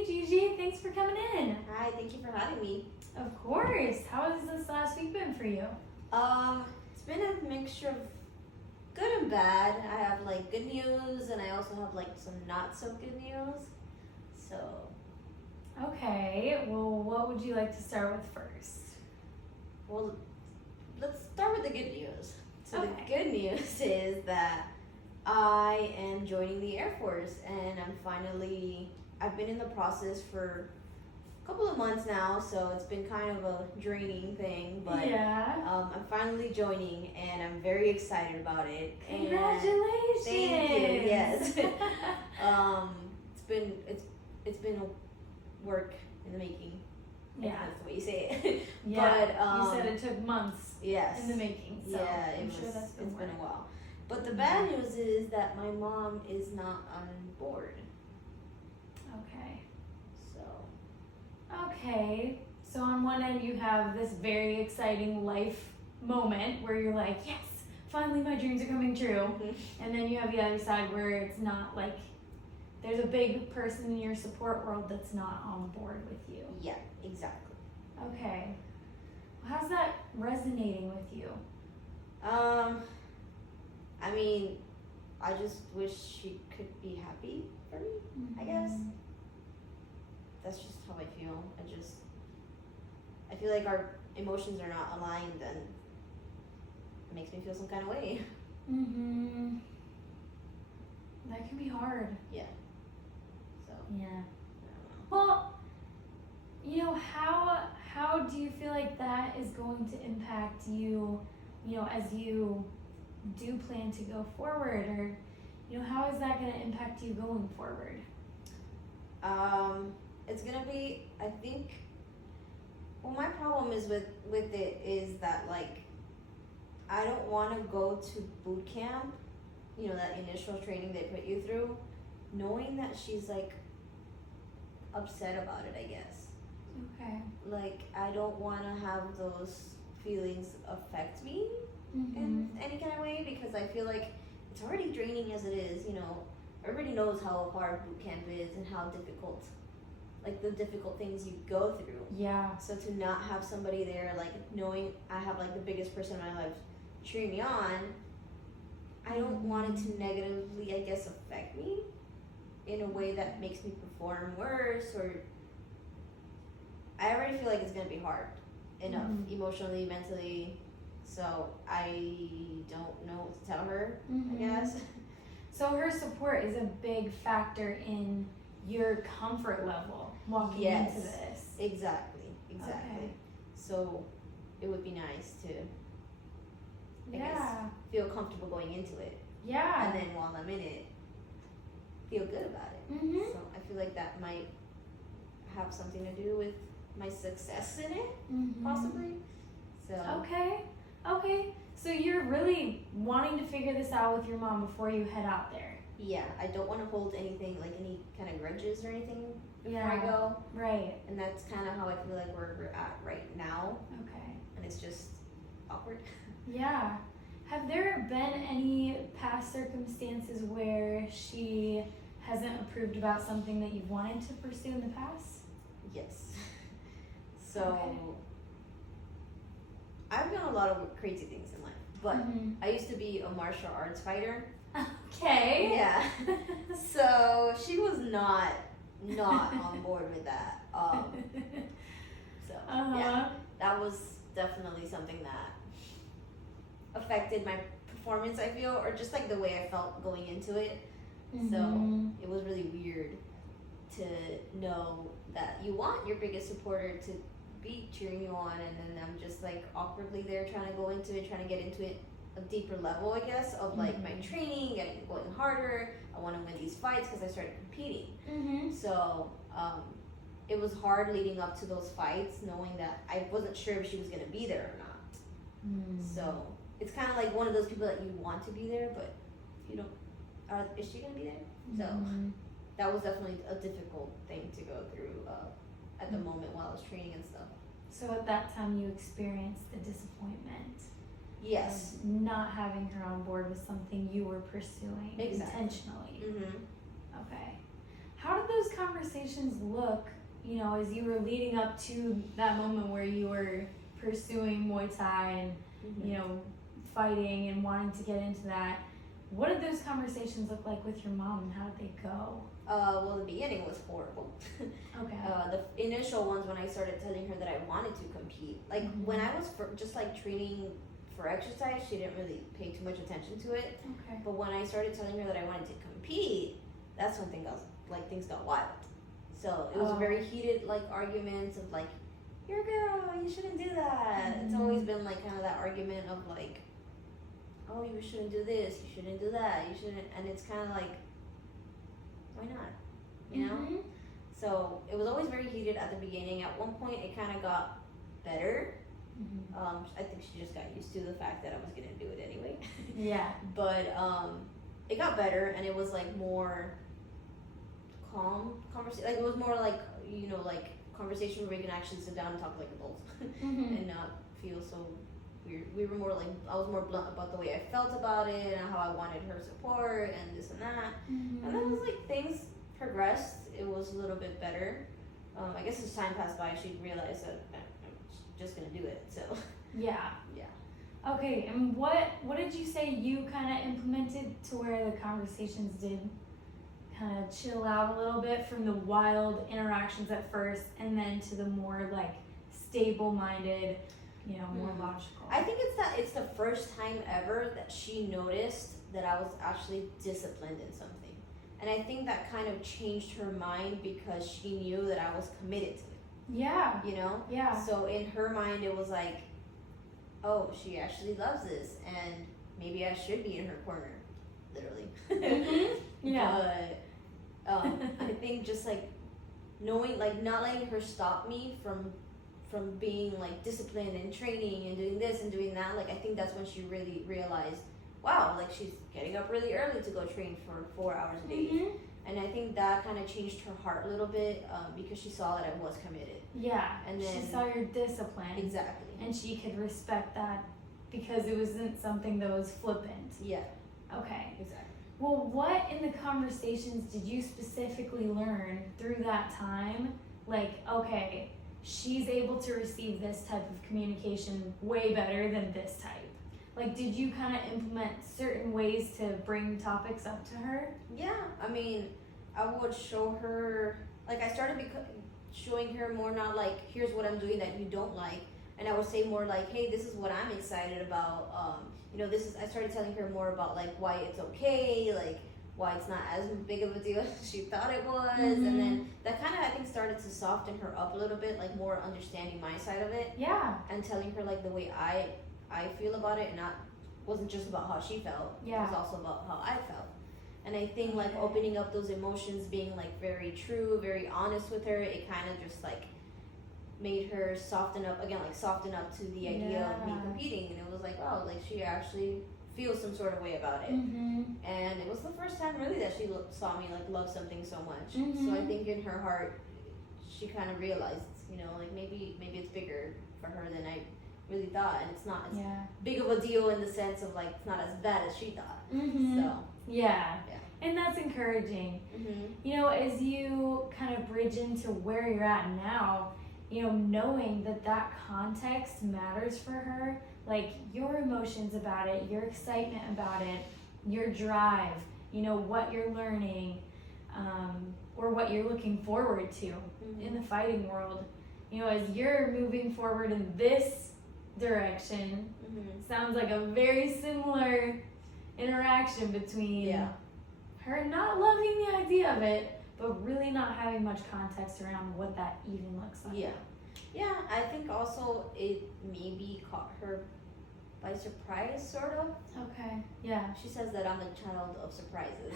Hey Gigi, thanks for coming in. Hi, thank you for having me. Of course. How has this last week been for you? It's been a mixture of good and bad. I have like good news and I also have like some not so good news. So, Okay, well, what would you like to start with first? well, let's start with the good news. So Okay. the good news is that I am joining the Air Force and I've been in the process for a couple of months now, so it's been kind of a draining thing, but Yeah. I'm finally joining and I'm very excited about it. And Congratulations. thank you. Yes. It's been a work in the making. Yeah. That's the way you say it. Yeah. But you said it took months yes. in the making, so Yeah, I'm sure that's it's been work. a while. But the bad news is that my mom is not on board. Okay. So Okay. So on one end you have this very exciting life moment where you're like, yes, finally my dreams are coming true. And then you have the other side where it's not like there's a big person in your support world that's not on board with you. yeah, exactly. Okay. How's that resonating with you? I mean, I just wish she could be happy for me. I guess. That's just how I feel. I feel like our emotions are not aligned and it makes me feel some kind of way. Mm-hmm. That can be hard. Yeah. So, Yeah. I Well, you know, how do you feel like that is going to impact you, you know, as you do plan to go forward, or, you know, how is that going to impact you going forward? don't know. It's gonna be, I think, well, my problem is with it is that, like, I don't want to go to boot camp, you know, that initial training they put you through, knowing that she's, like, upset about it, I guess. Okay. Like, I don't want to have those feelings affect me Mm-hmm. in any kind of way, because I feel like it's already draining as it is, you know. Everybody knows how hard boot camp is and how difficult, like, the difficult things you go through. Yeah. So to not have somebody there, like, knowing I have, like, the biggest person in my life cheering me on, I don't want it to negatively, I guess, affect me in a way that makes me perform worse, or I already feel like it's gonna be hard enough, emotionally, mentally, so I don't know what to tell her, I guess. So her support is a big factor in your comfort level walking Yes. into this. Exactly. Okay. So it would be nice to I guess Yeah. feel comfortable going into it, Yeah. and then while I'm in it, feel good about it. Mm-hmm. So I feel like that might have something to do with my success in it, Mm-hmm. possibly. So Okay. Okay. So you're really wanting to figure this out with your mom before you head out there. yeah, I don't want to hold anything, like any kind of grudges or anything before Yeah. I go, Right. and that's kind of how I feel like we're at right now, Okay. and it's just awkward. Yeah. Have there been any past circumstances where she hasn't approved about something that you've wanted to pursue in the past? Yes. So Okay. I've done a lot of crazy things in life, but Mhm. I used to be a martial arts fighter. Okay. Yeah. So she was not on board with that. So yeah, that was definitely something that affected my performance, I feel, or just like the way I felt going into it. Mhm. So it was really weird to know that you want your biggest supporter to be cheering you on, and then I'm just like awkwardly there trying to go into it, trying to get into it a deeper level, I guess, of like my training, going harder. I want to win these fights because I started competing. Mhm. So it was hard leading up to those fights, knowing that I wasn't sure if she was gonna be there or not. So it's kind of like one of those people that you want to be there, but you don't. Is she gonna be there? So that was definitely a difficult thing to go through at the moment while I was training and stuff. So at that time you experienced the disappointment Yes. of not having her on board with something you were pursuing Exactly. intentionally. Mhm. Okay. How did those conversations conversations look, you know, as you were leading up to that moment where you were pursuing Muay Thai and, you know, fighting and wanting to get into that? What did those conversations look like with your mom, and how did they go? Well, the beginning was horrible. Okay. The initial ones when I started telling her that I wanted to compete, like when I was just like training for exercise, she didn't really pay too much attention to it. Okay. But when I started telling her that I wanted to compete, that's when things got wild. So it was very heated, like arguments of like, "You're a girl, you shouldn't do that." It's always been like kind of that argument of like, "Oh, you shouldn't do this, you shouldn't do that, you shouldn't," and it's kind of like, why not? You know? So it was always very heated at the beginning. At one point, it kind of got better. I think she just got used to the fact that I was gonna do it anyway. Yeah. But it got better, and it was like more calm conversation. Like it was more like, you know, like conversation where we can actually sit down and talk like adults and not feel so weird. We were more like, I was more blunt about the way I felt about it and how I wanted her support and this and that. And then was like things progressed. It was a little bit better. I guess as time passed by, she realized that I'm just gonna do it. So Yeah. yeah. Okay, and what did you say you kind of implemented to where the conversations did kind of chill out a little bit from the wild interactions at first, and then to the more like stable-minded, you know, more logical? I think it's the first time ever that she noticed that I was actually disciplined in something. And I think that kind of changed her mind because she knew that I was committed to it. Yeah. You know? Yeah. So in her mind, it was like, oh, she actually loves this, and maybe I should be in her corner, literally. Yeah. But I think just like knowing, like not letting her stop me from being like disciplined and training and doing this and doing that, like I think that's when she really realized, wow, like she's getting up really early to go train for 4 hours a day. And I think that kind of changed her heart a little bit because she saw that I was committed. Yeah, And then she saw your discipline. Exactly. And she could respect that because it wasn't something that was flippant. Yeah. Okay. Exactly. Well, what in the conversations did you specifically learn through that time? Like, okay, she's able to receive this type of communication way better than this type. Like, did you kind of implement certain ways to bring topics up to her? Yeah, I mean, I would show her, like I started showing her more not like, here's what I'm doing that you don't like, and I would say more like, hey, this is what I'm excited about, you know, I started telling her more about like why it's okay, like why it's not as big of a deal as she thought it was, and then that kind of I think started to soften her up a little bit, like more understanding my side of it. Yeah. And telling her like the way I feel about it, and wasn't just about how she felt. Yeah. It was also about how I felt. And I think like opening up those emotions, being like very true, very honest with her, it kind of just like made her soften up to the idea of me competing. And it was like, oh, like she actually feels some sort of way about it. And it was the first time really that she saw me like love something so much. So I think in her heart, she kind of realized, you know, like maybe it's bigger for her than I really thought, and it's not as big of a deal in the sense of like it's not as bad as she thought. So yeah, and that's encouraging. You know, as you kind of bridge into where you're at now, you know, knowing that context matters for her, like your emotions about it, your excitement about it, your drive, you know, what you're learning, or what you're looking forward to in the fighting world. You know, as you're moving forward in this direction, sounds like a very similar interaction between her not loving the idea of it, but really not having much context around what that even looks like. Yeah, I think also it maybe caught her by surprise, sort of. Okay, yeah. She says that I'm a child of surprises.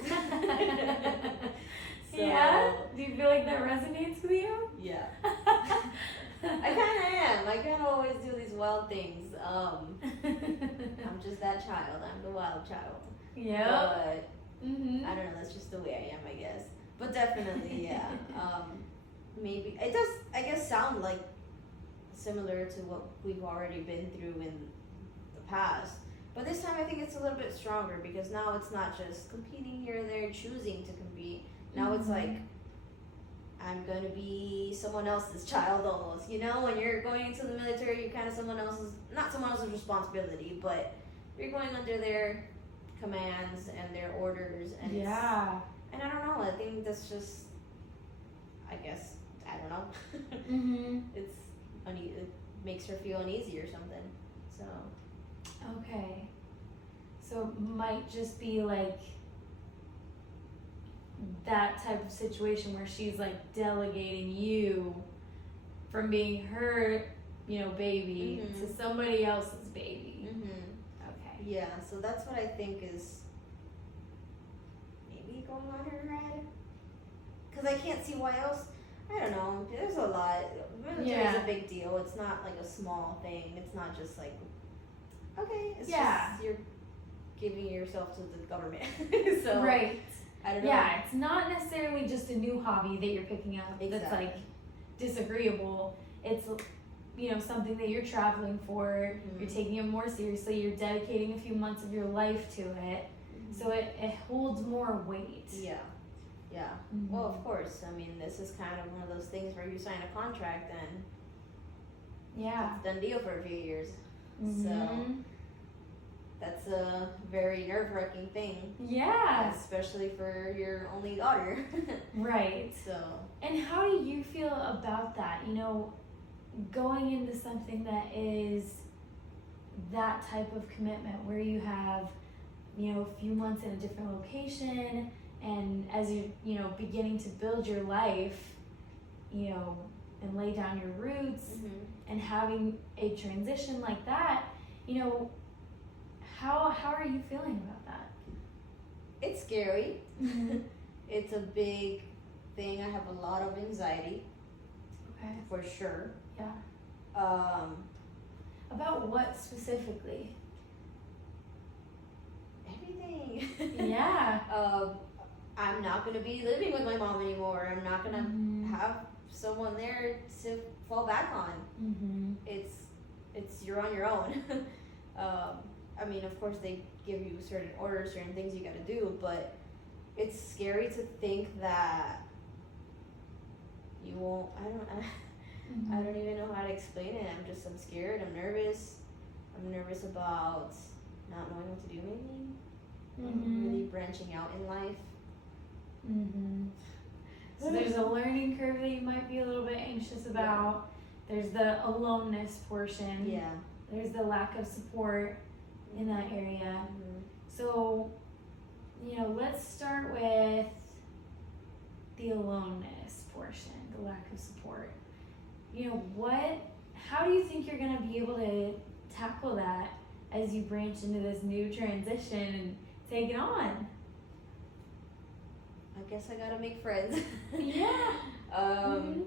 So, yeah? Do you feel like that resonates with you? Yeah. I kind of am. I kind of always do these wild things. I'm just that child. I'm the wild child. Yeah. But I don't know. That's just the way I am, I guess. But definitely, yeah. Maybe it does, I guess, sound like similar to what we've already been through in the past. But this time I think it's a little bit stronger because now it's not just competing here and there, choosing to compete. Now it's like I'm going to be someone else's child almost. You know, when you're going into the military, you're kind of not someone else's responsibility, but you're going under their commands and their orders. And Yeah. and I don't know, I think that's just, I guess, I don't know. Mhm. It makes her feel uneasy or something. So, Okay. So it might just be like that type of situation where she's like delegating you from being her, baby Mhm. to somebody else's baby. Okay. yeah, so that's what I think is maybe going on in her head. Because I can't see why else. I don't know. There's a lot. Military is Yeah. a big deal. It's not like a small thing. It's not just like, okay, it's Yeah. just you're giving yourself to the government. So, Right. I don't know. Yeah, it's not necessarily just a new hobby that you're picking up that's Exactly. like disagreeable. It's something that you're traveling for. Mhm. You're taking it more seriously. You're dedicating a few months of your life to it, so it holds more weight. Yeah. Yeah. Mhm. Well, of course. I mean, this is kind of one of those things where you sign a contract and Yeah. it's done deal for a few years. Mhm. That's a very nerve-wracking thing, Yeah. especially for your only daughter. Right. So, And how do you feel about that? Going into something that is that type of commitment where you have, a few months in a different location, and as you're, beginning to build your life, and lay down your roots, and having a transition like that, how are you feeling about that? it's scary. Mhm. It's a big thing. I have a lot of anxiety Okay. for sure. Yeah. Um, About what specifically? everything. Yeah. I'm not gonna be living with my mom anymore. I'm not gonna Mhm. have someone there to fall back on. Mhm. It's you're on your own. I mean, of course, they give you certain orders, certain things you got to do, but it's scary to think that you won't. I don't even know how to explain it. I'm scared. I'm nervous. I'm nervous about not knowing what to do. Maybe really branching out in life. Mhm. So there's a learning curve that you might be a little bit anxious about. There's the aloneness portion. Yeah. There's the lack of support in that area. Mhm. So, let's start with the aloneness portion, the lack of support. How do you think you're going to be able to tackle that as you branch into this new transition and take it on? I guess I gotta make friends. Yeah. Mhm.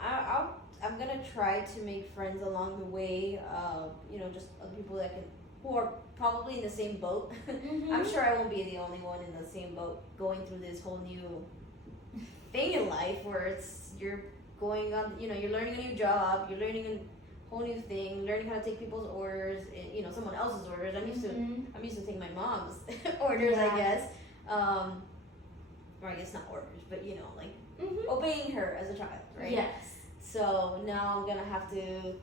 I'm gonna try to make friends along the way. Just people who are probably in the same boat. Mhm. I'm sure I won't be the only one in the same boat going through this whole new thing in life where you're going on. You're learning a new job. You're learning a whole new thing. Learning how to take people's orders. Someone else's orders. I'm used to taking my mom's orders. Yeah. I guess. Or I guess not orders, but Mhm. obeying her as a child, right? Yes. So now I'm gonna have to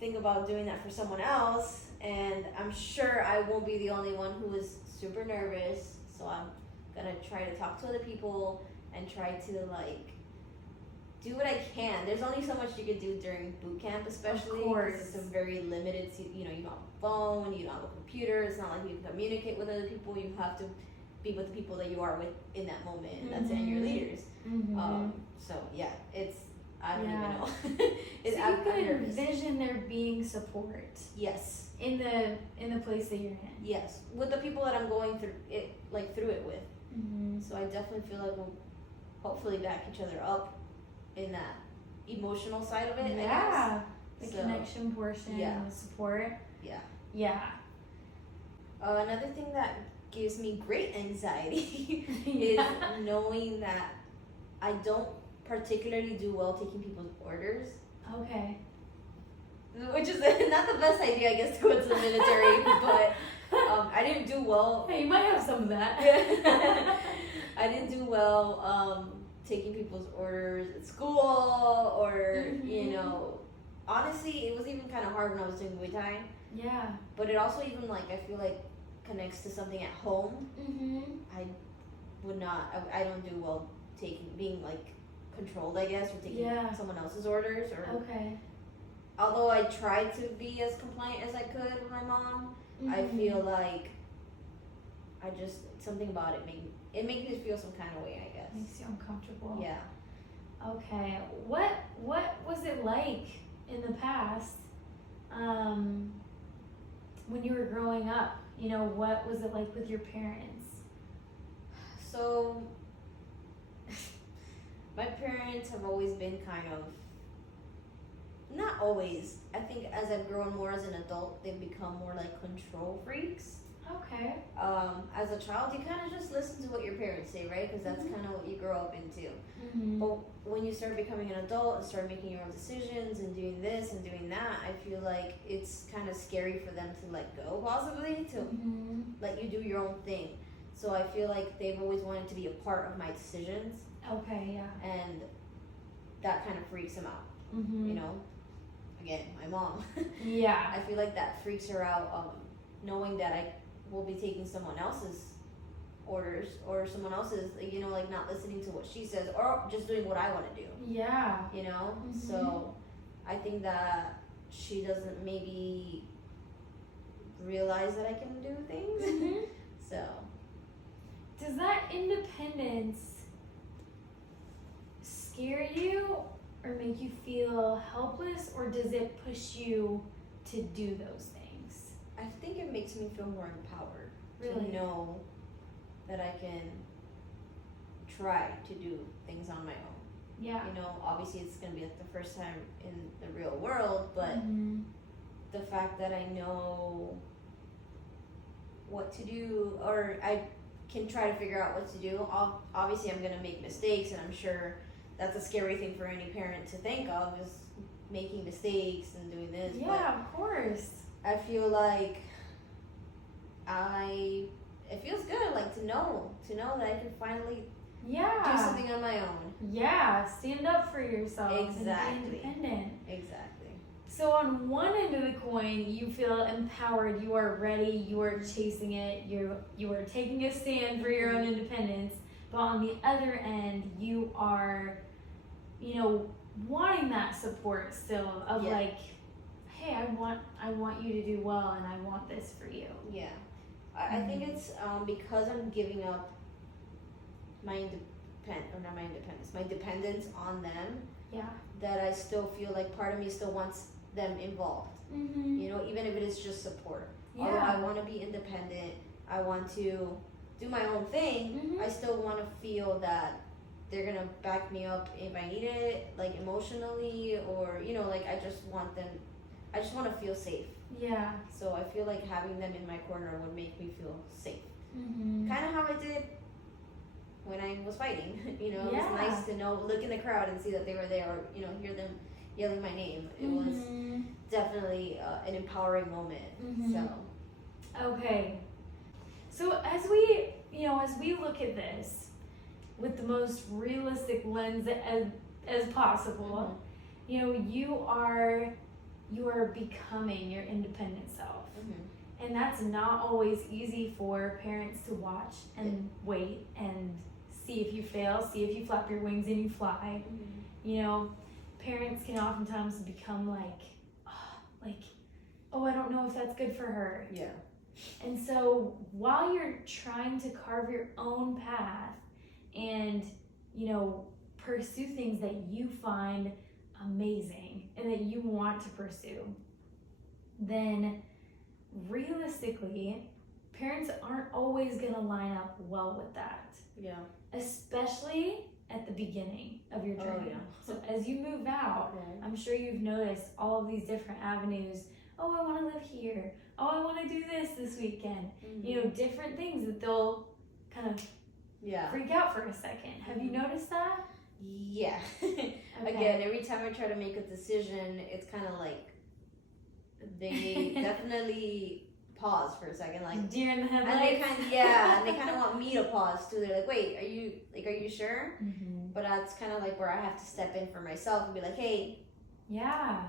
think about doing that for someone else, and I'm sure I won't be the only one who is super nervous. So I'm gonna try to talk to other people and try to do what I can. There's only so much you can do during boot camp, especially course. it's a very limited. You don't have a phone, you don't have a computer. It's not like you can communicate with other people. You have to be with the people that you are with in that moment, and that's and your leaders. Mhm. So yeah, I don't even Yeah. know. So I'm you could nervous. envision there being support Yes, in the place that you're in. yes, with the people that I'm going through it with. Mm-hmm. So I definitely feel like we'll hopefully back each other up in that emotional side of it. Yeah, the So, connection portion, yeah. the support. Yeah. Yeah. Another thing that gives me great anxiety Yeah. is knowing that I don't particularly do well taking people's orders. Okay. Which is not the best idea, I guess, to go into the military, but I didn't do well. Hey, you might have some of that. I didn't do well taking people's orders at school, or you know, honestly, it was even kind of hard when I was doing Muay Thai. Yeah. But it also even like I feel like connects to something at home. I would not. I don't do well being like controlled, I guess, or taking someone else's orders. Or Okay. although I tried to be as compliant as I could with my mom, I feel like I just something about it makes me feel some kind of way, I guess. Makes you uncomfortable. Yeah. Okay. What was it like in the past, when you were growing up? You know, what was it like with your parents? So my parents have always been kind of, not always, I think as I've grown more as an adult, they've become more like control freaks. Okay. As a child, you kind of just listen to what your parents say, right? Because that's kind of what you grow up into. But when you start becoming an adult and start making your own decisions and doing this and doing that, I feel like it's kind of scary for them to let go, possibly, to let you do your own thing. So I feel like they've always wanted to be a part of my decisions. Okay, yeah. And that kind of freaks them out, you know? Again, my mom. Yeah. I feel like that freaks her out, knowing that I will be taking someone else's orders or someone else's, you know, like not listening to what she says or just doing what I want to do. Yeah. You know? So I think that she doesn't maybe realize that I can do things. So. Does that independence scare you or make you feel helpless, or does it push you to do those things? I think it makes me feel more empowered Really? to know that I can try to do things on my own. Yeah. You know, obviously it's going to be like the first time in the real world, but the fact that I know what to do, or I can try to figure out what to do. Obviously I'm going to make mistakes, and I'm sure that's a scary thing for any parent to think of, is making mistakes and doing this. Yeah, but of course. I feel like it feels good, like to know that I can finally do something on my own. Yeah, stand up for yourself. Exactly. And be independent. Exactly. So on one end of the coin, you feel empowered, you are ready, you are chasing it, you are taking a stand for your own independence. But on the other end, you are, you know, wanting that support still of like, hey, I want you to do well, and I want this for you. Yeah. I think it's because I'm giving up my dependence on them. Yeah. That I still feel like part of me still wants them involved. You know, even if it is just support. Yeah. Although I want to be independent, I want to do my own thing, I still want to feel that they're going to back me up if I need it, like emotionally, or, you know, like I just want to feel safe. Yeah. So I feel like having them in my corner would make me feel safe. Kind of how I did when I was fighting. You know, it was nice to look in the crowd and see that they were there, or, you know, hear them yelling my name. It was definitely an empowering moment. So. Okay. So as we look at this with the most realistic lens as possible, you know, you are becoming your independent self. And that's not always easy for parents to watch and wait and see if you fail, see if you flap your wings and you fly. You know, parents can oftentimes become like, oh, I don't know if that's good for her. Yeah. And so while you're trying to carve your own path and, you know, pursue things that you find amazing and that you want to pursue, then realistically, parents aren't always going to line up well with that. Yeah. Especially at the beginning of your journey. Oh, yeah. So as you move out, I'm sure you've noticed all of these different avenues. Oh, I want to live here. Oh, I want to do this weekend. You know, different things that they'll kind of freak out for a second. Have you noticed that? Yeah. Again, every time I try to make a decision, it's kind of like they definitely pause for a second, like deer in the headlights. And they kind of want me to pause too. They're like, "Wait, are you sure?" But that's kind of like where I have to step in for myself and be like, hey, Yeah.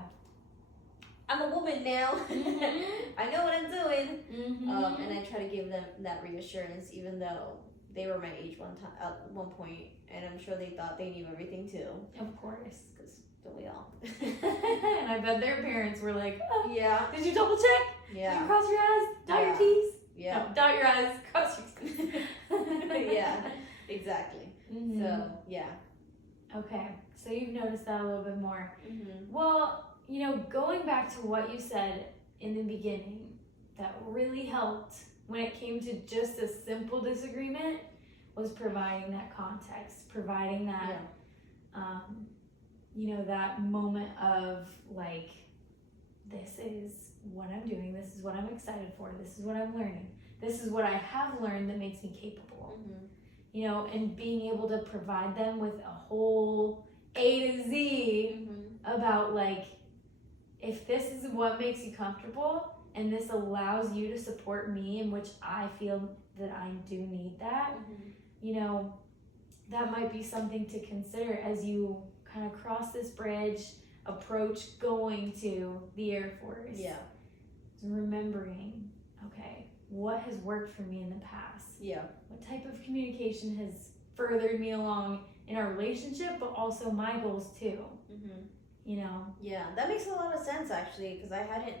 I'm a woman now. Mhm. I know what I'm doing. Mhm. And I try to give them that reassurance, even though they were my age at one point, and I'm sure they thought they knew everything too. Of course. Because don't we all? And I bet their parents were like, oh, Yeah. did you double check? Did you Yeah. cross your I's? Dot your Yeah. T's? Yeah. No, dot your I's, cross your T's. Yeah. Exactly. Mhm. So yeah. Okay, so you've noticed that a little bit more. Mm-hmm. Well, going back to what you said in the beginning, that really helped when it came to just a simple disagreement was providing that context, providing that, that moment of like, this is what I'm doing, this is what I'm excited for, this is what I'm learning, this is what I have learned that makes me capable. Mm-hmm. And being able to provide them with a whole A to Z Mm-hmm. about like, if this is what makes you comfortable and this allows you to support me in which I feel that I do need that, Mm-hmm. That might be something to consider as you kind of cross this bridge, approach going to the Air Force. Yeah. Remembering, okay, what has worked for me in the past? Yeah. What type of communication has furthered me along in our relationship, but also my goals too? Mm-hmm. Yeah, that makes a lot of sense actually, because I hadn't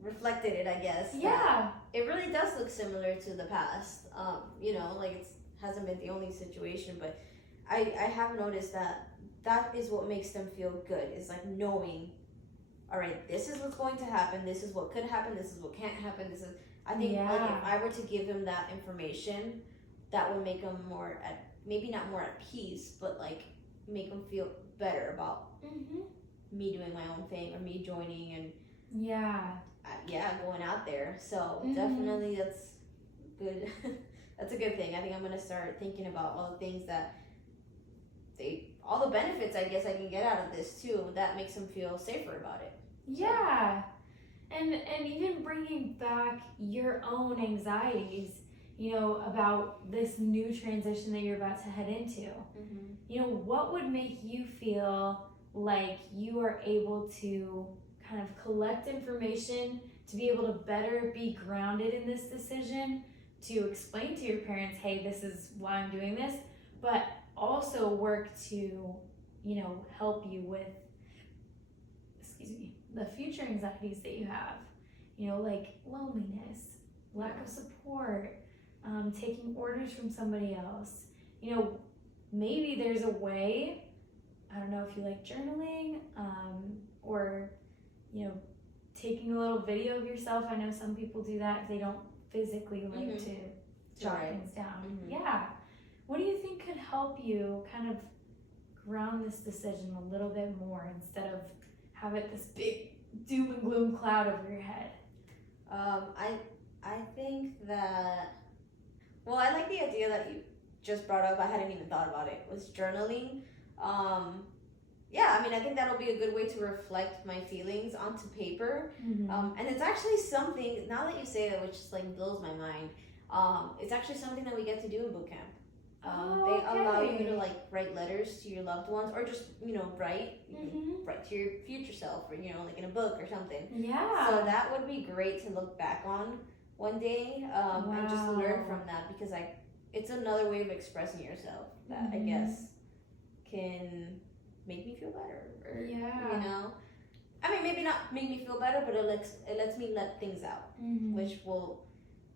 reflected it, I guess. Yeah. It really does look similar to the past. Like it hasn't been the only situation, but I have noticed that is what makes them feel good. It's like knowing, all right, this is what's going to happen. This is what could happen. This is what can't happen. I think like if I were to give them that information, that would make them maybe not more at peace, but like make them feel better about me doing my own thing or me joining and going out there. So definitely that's good. That's a good thing. I think I'm gonna start thinking about all the things all the benefits I guess I can get out of this too. That makes them feel safer about it. Yeah. And even bringing back your own anxieties, about this new transition that you're about to head into. What would make you feel like you are able to kind of collect information to be able to better be grounded in this decision, to explain to your parents, hey, this is why I'm doing this, but also work to, help you with, the future anxieties that you have, like loneliness, lack of support, taking orders from somebody else. Maybe there's a way, I don't know if you like journaling, or, taking a little video of yourself. I know some people do that if they don't physically like to jot things down. Yeah. What do you think could help you kind of ground this decision a little bit more instead of have it this big doom and gloom cloud over your head? I think that, I like the idea that you just brought up. I hadn't even thought about it. Was journaling. I think that'll be a good way to reflect my feelings onto paper. And it's actually something, now that you say that, which just like blows my mind, it's actually something that we get to do in boot camp. They allow you to like write letters to your loved ones, or just write to your future self, or like in a book or something. Yeah. So that would be great to look back on one day, and just learn from that, because it's another way of expressing yourself that I guess can make me feel better. Or, maybe not make me feel better, but it lets me let things out, which will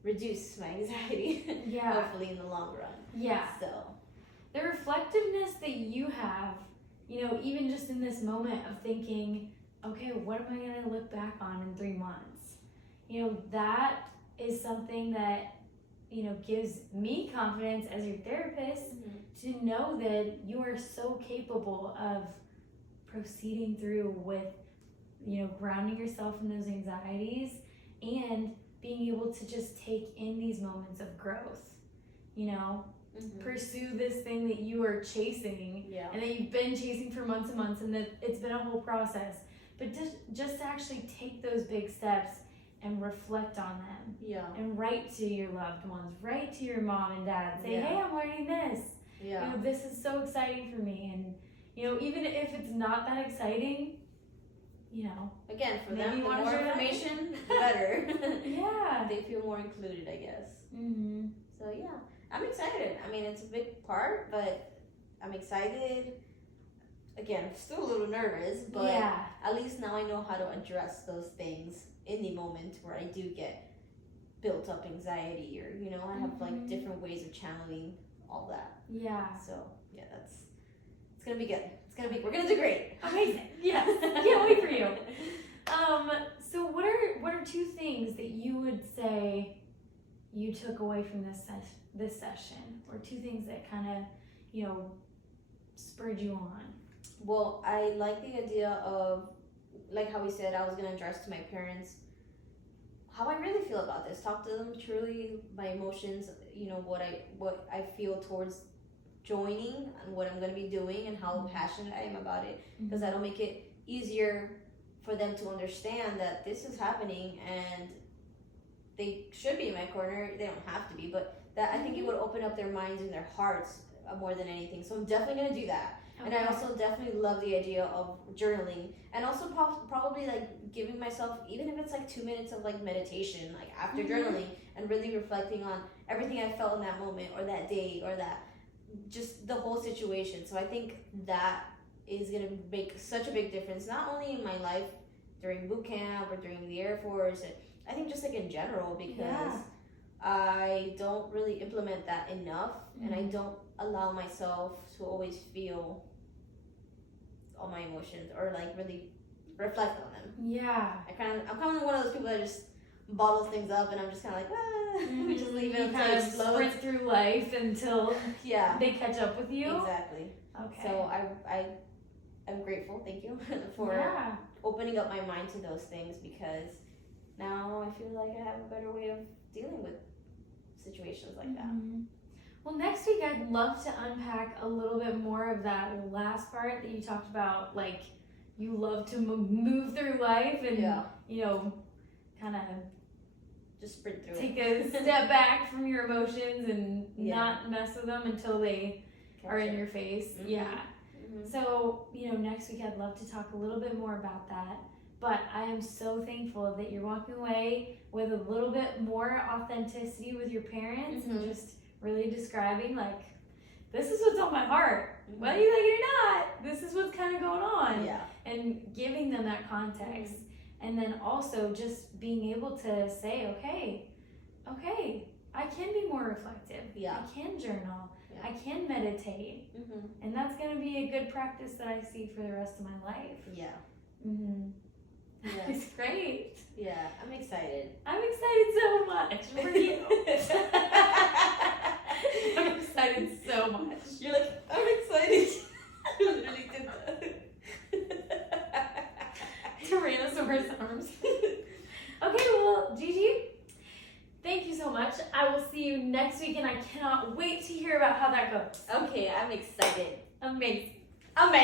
reduce my anxiety. Hopefully in the long run. Yeah. So the reflectiveness that you have, even just in this moment of thinking, okay, what am I going to look back on in 3 months? That is something that, gives me confidence as your therapist to know that you are so capable of proceeding through with, grounding yourself in those anxieties and being able to just take in these moments of growth, pursue this thing that you are chasing and that you've been chasing for months and months, and that it's been a whole process, but just to actually take those big steps and reflect on them and write to your loved ones, write to your mom and dad, say, hey, I'm learning this, Yeah. You know, this is so exciting for me. And, you know, even if it's not that exciting, you know. Again, for Maybe them, you the wanna more share that? information, the better. Yeah. They feel more included, I guess. Mm-hmm. So yeah, I'm excited. I mean, it's a big part, but I'm excited. Again, still a little nervous, but Yeah. at least now I know how to address those things in the moment where I do get built up anxiety, or you know, I have like Mhm. different ways of channeling all that. Yeah. So yeah, it's gonna be good. We're gonna do great. Amazing. Yes. Can't wait for you. So what are two things that you would say you took away from this session, or two things that kind of, you know, spurred you on? Well, I like the idea of, like how we said, I was gonna address to my parents how I really feel about this. Talk to them truly, my emotions, you know, what I feel towards joining and what I'm gonna be doing and how passionate I am about it. Because that'll make it easier for them to understand that this is happening and they should be in my corner. They don't have to be, but that I think it would open up their minds and their hearts more than anything. So I'm definitely gonna do that. And I also definitely love the idea of journaling, and also probably like giving myself, even if it's like 2 minutes of like meditation, like after journaling, and really reflecting on everything I felt in that moment or that day or that just the whole situation. So I think that is gonna make such a big difference, not only in my life during boot camp or during the Air Force, and I think just like in general, because I don't really implement that enough, and I don't allow myself to always feel all my emotions or like really reflect on them. Yeah. I'm kind of one of those people that just bottles things up, and I'm just kind of like, just leave it You until kind it of explodes. sprint through life until Yeah, they catch up with you. exactly. Okay. So I'm grateful. Thank you for Yeah. opening up my mind to those things, because now I feel like I have a better way of dealing with situations like that. Mhm. Well, next week I'd love to unpack a little bit more of that last part that you talked about. Like, you love to move through life and, you know, kind of Just sprint through take it. a step back from your emotions and Yeah. not mess with them until they are in your face. Mhm. Yeah. Mhm. So, you know, next week I'd love to talk a little bit more about that. But I am so thankful that you're walking away with a little bit more authenticity with your parents and just really describing, like, this is what's on my heart. Whether you like it or not, this is what's kind of going on. Yeah. And giving them that context. And then also just being able to say, okay, I can be more reflective. Yeah. I can journal. Yeah. I can meditate. And that's going to be a good practice that I see for the rest of my life. Yeah. Mm-hmm. Yeah. It's great. Yeah. I'm excited. I'm excited so much for you. I'm excited so much. You're like, I'm excited. You literally did that. Tyrannosaurus arms. Okay, well, Gigi, thank you so much. I will see you next week, and I cannot wait to hear about how that goes. Okay, I'm excited. Amazing. Amazing.